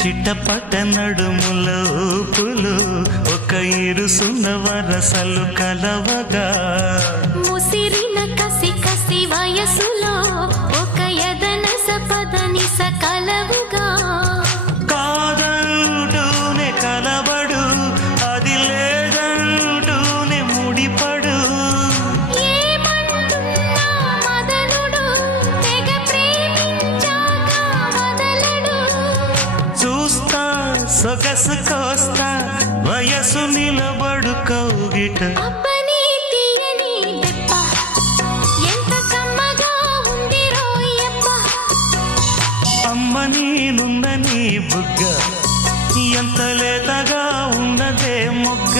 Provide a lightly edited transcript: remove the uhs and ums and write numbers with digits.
చిట్టపట నడుముల ఊపులు ఒక ఇరుసున్న వరసలు కలవగా ముసిరిన కసి కసి వయసులో ఒక యదన సపదని సకలవుగా కాదంటూనే కలబడు అది లేదంటూనే ముడిపడు ఏమంటున్నా మదనుడు తెగ ప్రేమించాక వదలడు చూస్తా సొగసు కోస్తా వయసు నిలబడు కౌగిట అబ్బని తీయని దెబ్బ ఎంత కమ్మగా ఉంది రోయప్ప అమ్మ నేనున్న నీ బుగ్గ ఎంత లేతగా ఉన్నదే మొగ్గ